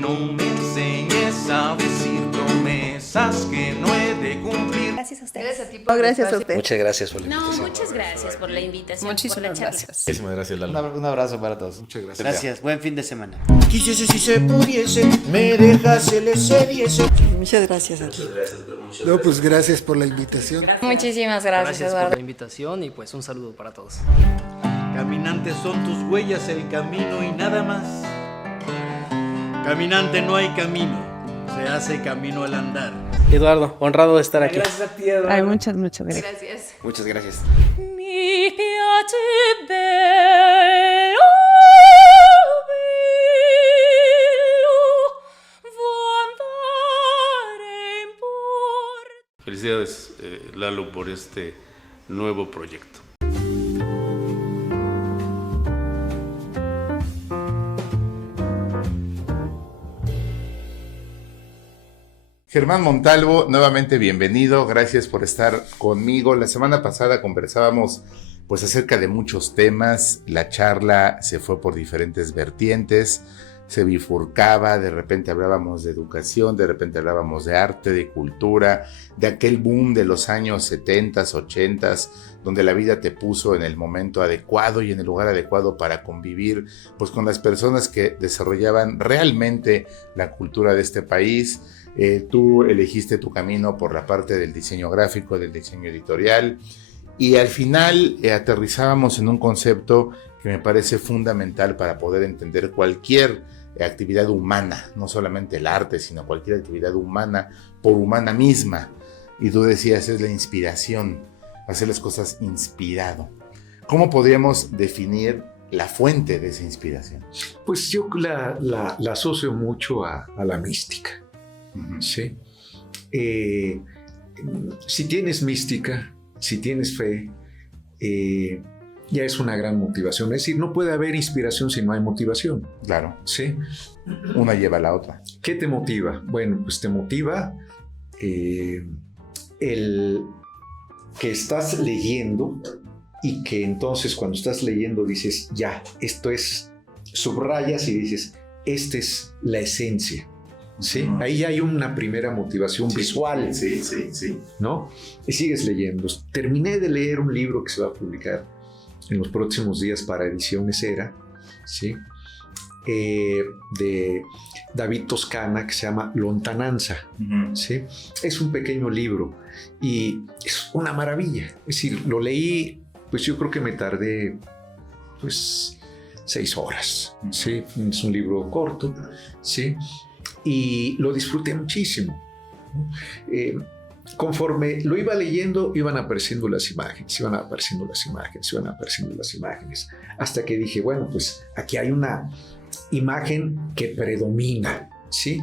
No me enseñes a decir promesas que no he de cumplir. Gracias a usted. Gracias a ti. Gracias a usted. Muchas gracias por la invitación. No, muchas gracias por la invitación, Muchísimas por la charla. gracias. Muchísimas gracias, Lalo. Un abrazo para todos. Muchas gracias. Gracias, buen fin de semana. Quisiese si se pudiese, me dejase, le cediese. Muchas gracias a ti. No, pues gracias por la invitación. Muchísimas gracias, por Eduardo. la invitación y pues un saludo para todos. Caminante son tus huellas el camino y nada más. Caminante no hay camino, se hace camino al andar. Eduardo, honrado de estar aquí. Gracias a ti, Eduardo. Ay, muchas gracias. Gracias. Muchas gracias. Mi piace bello, andare in porto. Felicidades, Lalo, por este nuevo proyecto. Germán Montalvo, nuevamente bienvenido, gracias por estar conmigo. La semana pasada conversábamos pues acerca de muchos temas, la charla se fue por diferentes vertientes, se bifurcaba, de repente hablábamos de educación, de repente hablábamos de arte, de cultura, de aquel boom de los años 70s, 80s, donde la vida te puso en el momento adecuado y en el lugar adecuado para convivir pues con las personas que desarrollaban realmente la cultura de este país. Tú elegiste tu camino por la parte del diseño gráfico, del diseño editorial, y al final aterrizábamos en un concepto que me parece fundamental para poder entender cualquier actividad humana, no solamente el arte, sino cualquier actividad humana por humana misma. Y tú decías, es la inspiración, hacer las cosas inspirado. ¿Cómo podríamos definir la fuente de esa inspiración? Pues yo la asocio mucho a la mística. ¿Sí? Si tienes mística, si tienes fe, ya es una gran motivación. Es decir, no puede haber inspiración si no hay motivación. Claro. ¿Sí? Una lleva a la otra. ¿Qué te motiva? Bueno, pues te motiva el que estás leyendo y que entonces cuando estás leyendo dices, ya, esto es, subrayas y dices, esta es la esencia. ¿Sí? Ahí hay una primera motivación visual. Sí. ¿No? Y sigues leyendo. Terminé de leer un libro que se va a publicar en los próximos días para Ediciones Era, ¿sí? De David Toscana, que se llama Lontananza. ¿Sí? Es un pequeño libro y es una maravilla. Es decir, lo leí, pues yo creo que me tardé, pues, 6 horas. ¿Sí? Es un libro corto, ¿sí? Y lo disfruté muchísimo. Conforme lo iba leyendo, iban apareciendo las imágenes, hasta que dije, bueno, pues aquí hay una imagen que predomina, ¿sí?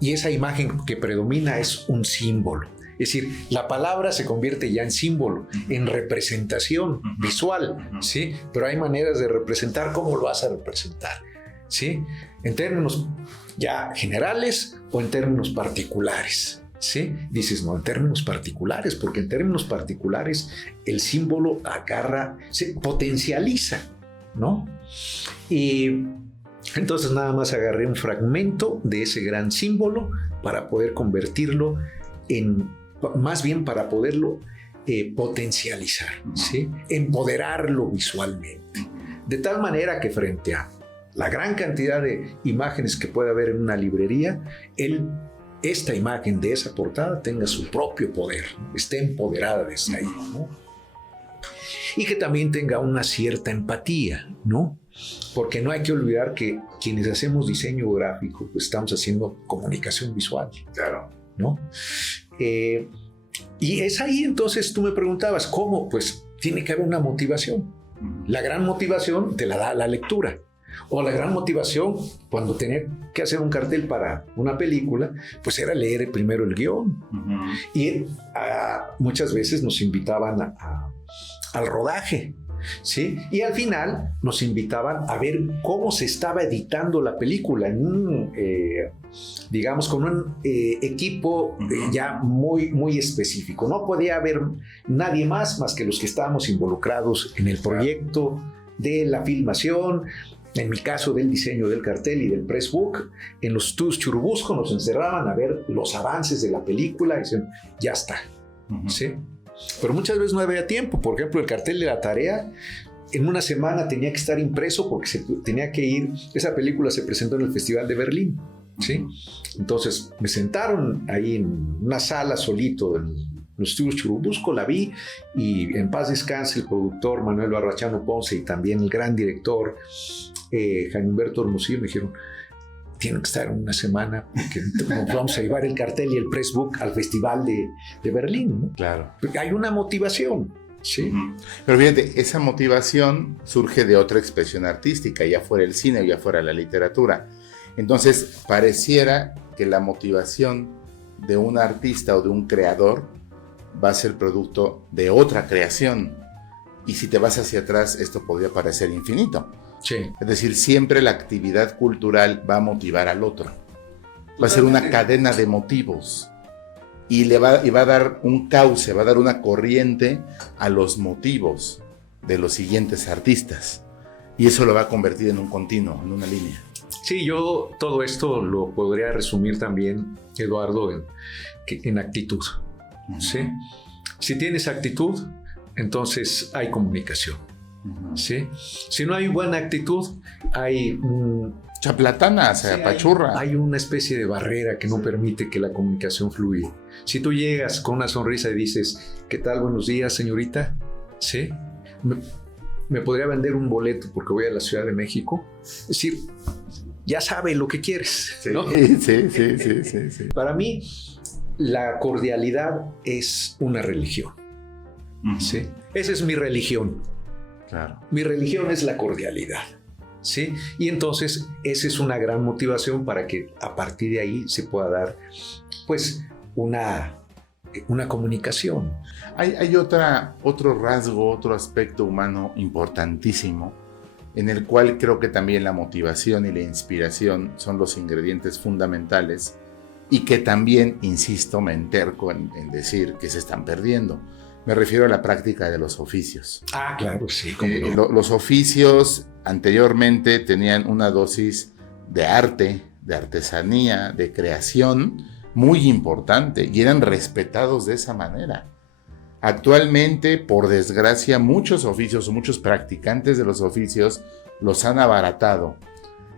Y esa imagen que predomina es un símbolo. Es decir, la palabra se convierte ya en símbolo, en representación visual, ¿sí? Pero hay maneras de representar. ¿Cómo lo vas a representar? ¿Sí? En términos ya generales o en términos particulares, ¿sí? Dices, no, en términos particulares, porque en términos particulares el símbolo agarra, se potencializa, ¿no? Y entonces nada más agarré un fragmento de ese gran símbolo para poder convertirlo en, más bien para poderlo potencializar, ¿sí? Empoderarlo visualmente, de tal manera que frente a la gran cantidad de imágenes que puede haber en una librería, esta imagen de esa portada tenga su propio poder, esté empoderada desde ahí, ¿no? Y que también tenga una cierta empatía, ¿no? Porque no hay que olvidar que quienes hacemos diseño gráfico, pues estamos haciendo comunicación visual. Claro. ¿No? Y es ahí entonces tú me preguntabas, ¿cómo? Pues tiene que haber una motivación. La gran motivación te la da la lectura. O la gran motivación, cuando tenía que hacer un cartel para una película, pues era leer primero el guión. Y muchas veces nos invitaban al rodaje, ¿sí? Y al final nos invitaban a ver cómo se estaba editando la película en un, digamos, con un equipo ya muy, muy específico. No podía haber nadie más que los que estábamos involucrados en el proyecto de la filmación. en mi caso del diseño del cartel y del pressbook, en los estudios Churubusco nos encerraban a ver los avances de la película y decían, ya está. ¿Sí? Pero muchas veces no había tiempo. Por ejemplo, el cartel de La Tarea, en una semana tenía que estar impreso porque se tenía que ir. Esa película se presentó en el Festival de Berlín. ¿Sí? Entonces me sentaron ahí en una sala solito en los estudios Churubusco, la vi, y en paz descanse el productor Manuel Barrachano Ponce y también el gran director Jaime Humberto Hermosillo me dijeron, tienen que estar una semana porque nos vamos a llevar el cartel y el pressbook al Festival de Berlín, ¿no? Claro. Porque hay una motivación, ¿sí? Pero fíjate, esa motivación surge de otra expresión artística, ya fuera el cine o ya fuera la literatura. Entonces, pareciera que la motivación de un artista o de un creador va a ser producto de otra creación. Y si te vas hacia atrás, esto podría parecer infinito. Sí. Es decir, siempre la actividad cultural va a motivar al otro. Va a ser una cadena de motivos. Y va a dar un cauce, va a dar una corriente a los motivos de los siguientes artistas. Y eso lo va a convertir en un continuo, en una línea. Sí, yo todo esto lo podría resumir también, Eduardo, en actitud. ¿Sí? Si tienes actitud, entonces hay comunicación. ¿Sí? Si no hay buena actitud, hay chaplatana, se apachurra. Hay una especie de barrera que no permite que la comunicación fluya. Si tú llegas con una sonrisa y dices, ¿qué tal? Buenos días, señorita. ¿Sí? ¿Me podría vender un boleto porque voy a la Ciudad de México? Es decir, ya sabe lo que quieres, ¿no? Sí. Para mí, la cordialidad es una religión. ¿Sí? Esa es mi religión. Claro. Mi religión es la cordialidad. ¿Sí? Y entonces esa es una gran motivación para que a partir de ahí se pueda dar pues una comunicación. Hay otro rasgo, otro aspecto humano importantísimo en el cual creo que también la motivación y la inspiración son los ingredientes fundamentales y que también, insisto, me enterco en decir que se están perdiendo. Me refiero a la práctica de los oficios. Ah, claro, sí. ¿Cómo no? Los oficios anteriormente tenían una dosis de arte, de artesanía, de creación muy importante y eran respetados de esa manera. Actualmente, por desgracia, muchos oficios o muchos practicantes de los oficios los han abaratado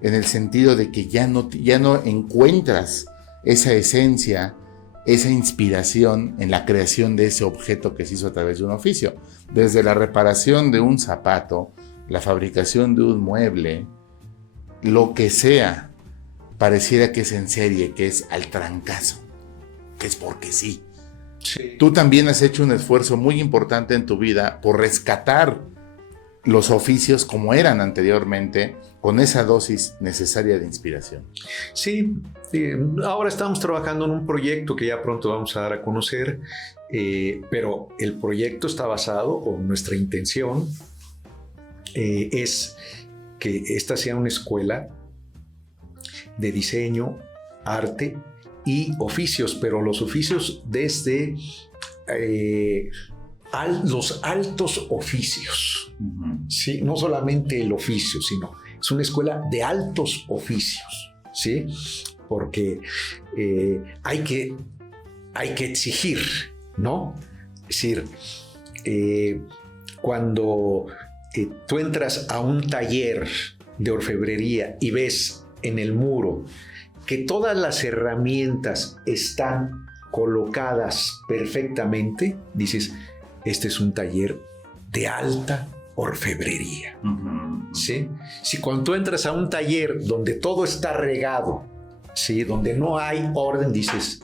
en el sentido de que ya no encuentras esa esencia, esa inspiración en la creación de ese objeto que se hizo a través de un oficio. Desde la reparación de un zapato, la fabricación de un mueble, lo que sea, pareciera que es en serie, que es al trancazo, que es porque sí. Sí. Tú también has hecho un esfuerzo muy importante en tu vida por rescatar los oficios como eran anteriormente, con esa dosis necesaria de inspiración. Sí, ahora estamos trabajando en un proyecto que ya pronto vamos a dar a conocer, pero el proyecto está basado, o nuestra intención es que esta sea una escuela de diseño, arte y oficios, pero los oficios desde los altos oficios, ¿sí? No solamente el oficio, sino es una escuela de altos oficios, ¿sí? Porque hay que exigir, ¿no? Es decir, cuando tú entras a un taller de orfebrería y ves en el muro que todas las herramientas están colocadas perfectamente, dices, este es un taller de alta orfebrería. ¿Sí? Si cuando tú entras a un taller donde todo está regado, ¿sí? Donde no hay orden, dices,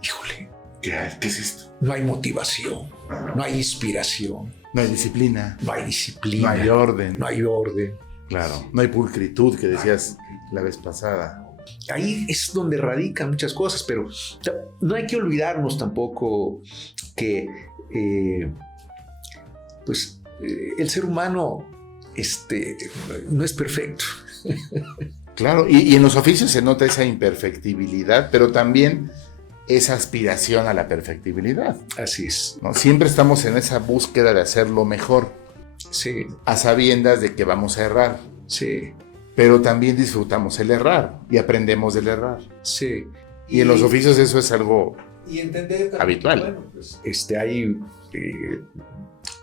híjole, ¿Qué es esto? no hay motivación, no hay inspiración, No hay disciplina, no hay disciplina, no hay orden. no hay orden. Claro, no hay pulcritud que decías la vez pasada. Ahí es donde radican muchas cosas, pero no hay que olvidarnos tampoco que el ser humano no es perfecto. Claro, y en los oficios se nota esa imperfectibilidad, pero también esa aspiración a la perfectibilidad. Así es. ¿No? Siempre estamos en esa búsqueda de hacerlo mejor, Sí. a sabiendas de que vamos a errar. Sí, pero también disfrutamos el errar y aprendemos del errar. sí. Y en los oficios eso es algo Y entender también, habitual. bueno, pues, hay,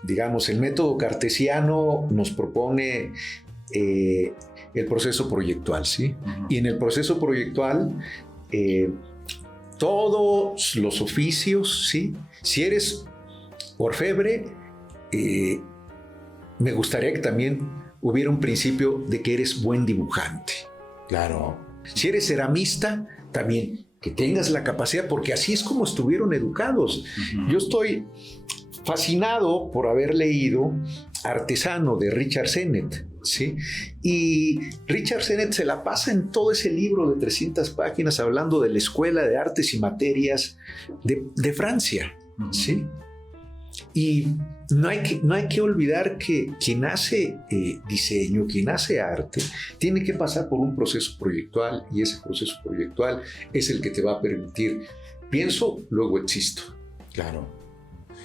digamos, el método cartesiano nos propone el proceso proyectual, ¿sí? Y en el proceso proyectual, todos los oficios, ¿sí? Si eres orfebre, me gustaría que también hubiera un principio de que eres buen dibujante. Claro. Si eres ceramista, también que tengas la capacidad, porque así es como estuvieron educados. Yo estoy fascinado por haber leído Artesano de Richard Sennett, ¿sí? Y Richard Sennett se la pasa en todo ese libro de 300 páginas hablando de la Escuela de Artes y Materias de Francia, ¿sí? Y no hay que olvidar que quien hace diseño, quien hace arte, tiene que pasar por un proceso proyectual, y ese proceso proyectual es el que te va a permitir, pienso, luego existo. Claro.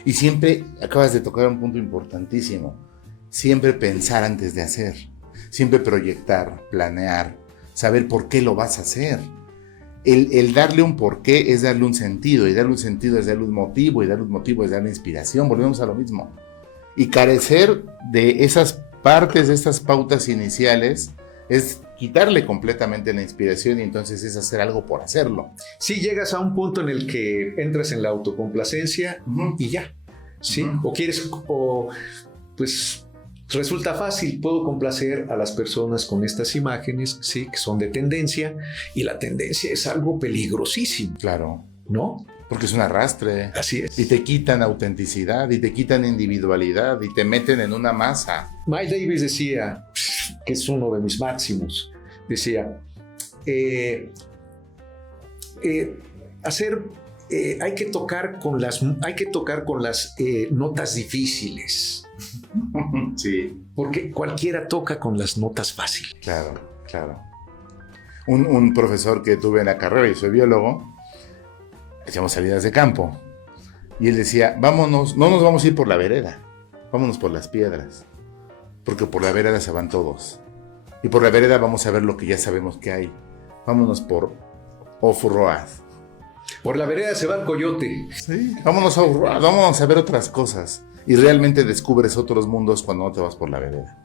Y siempre acabas de tocar un punto importantísimo. Siempre pensar antes de hacer. Siempre proyectar, planear, saber por qué lo vas a hacer. El darle un porqué es darle un sentido, y darle un sentido es darle un motivo, y darle un motivo es darle inspiración. Volvemos a lo mismo. Y carecer de esas partes, de estas pautas iniciales, es quitarle completamente la inspiración, y entonces es hacer algo por hacerlo. Si llegas a un punto en el que entras en la autocomplacencia y ya, ¿sí? O quieres, pues resulta fácil, puedo complacer a las personas con estas imágenes, ¿sí? Que son de tendencia, y la tendencia es algo peligrosísimo. Claro. ¿No? Porque es un arrastre. Así es. Y te quitan autenticidad, y te quitan individualidad, y te meten en una masa. Miles Davis decía, que es uno de mis máximos, decía, hay que tocar con las notas difíciles. Sí. Porque cualquiera toca con las notas fáciles. Claro, claro. Un profesor que tuve en la carrera, y soy biólogo, hacíamos salidas de campo, y él decía, vámonos, no nos vamos a ir por la vereda, vámonos por las piedras, porque por la vereda se van todos, y por la vereda vamos a ver lo que ya sabemos que hay. Vámonos por off-road. Por la vereda se va el coyote. Sí, vámonos off-road, vámonos a ver otras cosas, y realmente descubres otros mundos cuando no te vas por la vereda.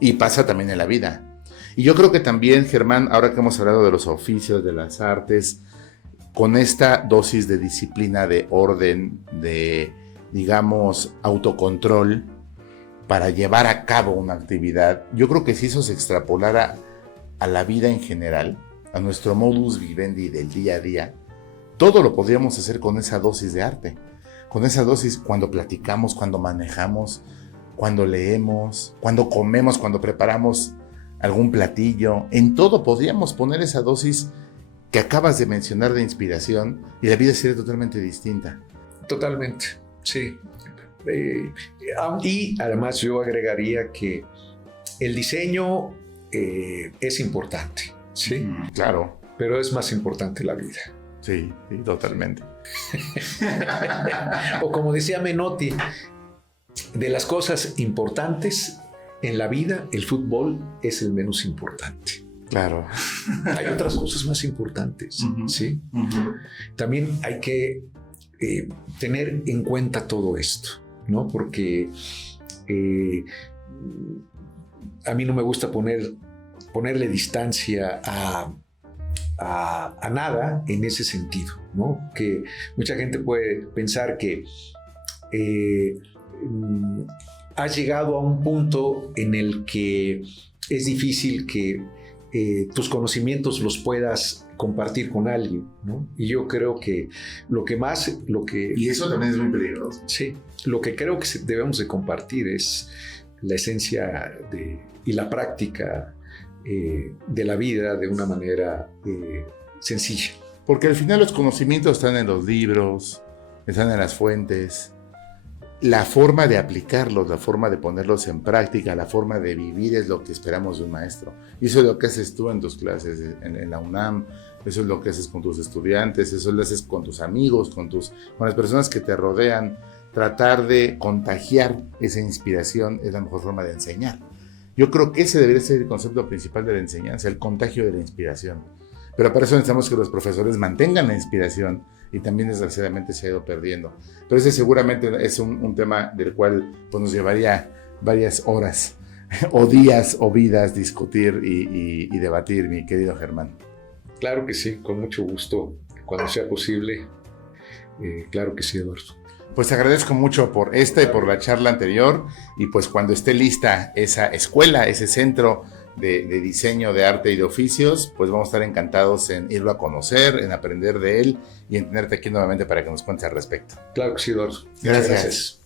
Y pasa también en la vida. Y yo creo que también, Germán, ahora que hemos hablado de los oficios, de las artes, con esta dosis de disciplina, de orden, de, digamos, autocontrol para llevar a cabo una actividad, yo creo que si eso se extrapolara a la vida en general, a nuestro modus vivendi del día a día, todo lo podríamos hacer con esa dosis de arte. Con esa dosis cuando platicamos, cuando manejamos, cuando leemos, cuando comemos, cuando preparamos algún platillo. En todo podríamos poner esa dosis que acabas de mencionar de inspiración, y la vida sería totalmente distinta. Totalmente, sí. Y además yo agregaría que el diseño es importante, ¿sí? Claro. Pero es más importante la vida. Sí, sí, totalmente. O como decía Menotti, de las cosas importantes en la vida, el fútbol es el menos importante. Claro. Hay otras cosas más importantes, ¿sí? También hay que tener en cuenta todo esto, ¿no? Porque a mí no me gusta ponerle distancia a nada en ese sentido, ¿no? Que mucha gente puede pensar que has llegado a un punto en el que es difícil que tus conocimientos los puedas compartir con alguien, ¿no? Y yo creo que Y eso también es muy peligroso. Sí, lo que creo que debemos de compartir es la esencia y la práctica de la vida de una manera sencilla. Porque al final los conocimientos están en los libros, están en las fuentes. La forma de aplicarlos, la forma de ponerlos en práctica, la forma de vivir es lo que esperamos de un maestro. Y eso es lo que haces tú en tus clases en la UNAM, eso es lo que haces con tus estudiantes, eso lo haces con tus amigos, con las personas que te rodean. Tratar de contagiar esa inspiración es la mejor forma de enseñar. Yo creo que ese debería ser el concepto principal de la enseñanza, el contagio de la inspiración. Pero para eso necesitamos que los profesores mantengan la inspiración y también desgraciadamente se ha ido perdiendo. Pero ese seguramente es un tema del cual pues, nos llevaría varias horas o días o vidas discutir y debatir, mi querido Germán. Claro que sí, con mucho gusto, cuando sea posible. Claro que sí, Eduardo. Pues agradezco mucho por esta y por la charla anterior, y pues cuando esté lista esa escuela, ese centro de diseño, de arte y de oficios, pues vamos a estar encantados en irlo a conocer, en aprender de él y en tenerte aquí nuevamente para que nos cuentes al respecto. Claro que sí, Eduardo. Gracias.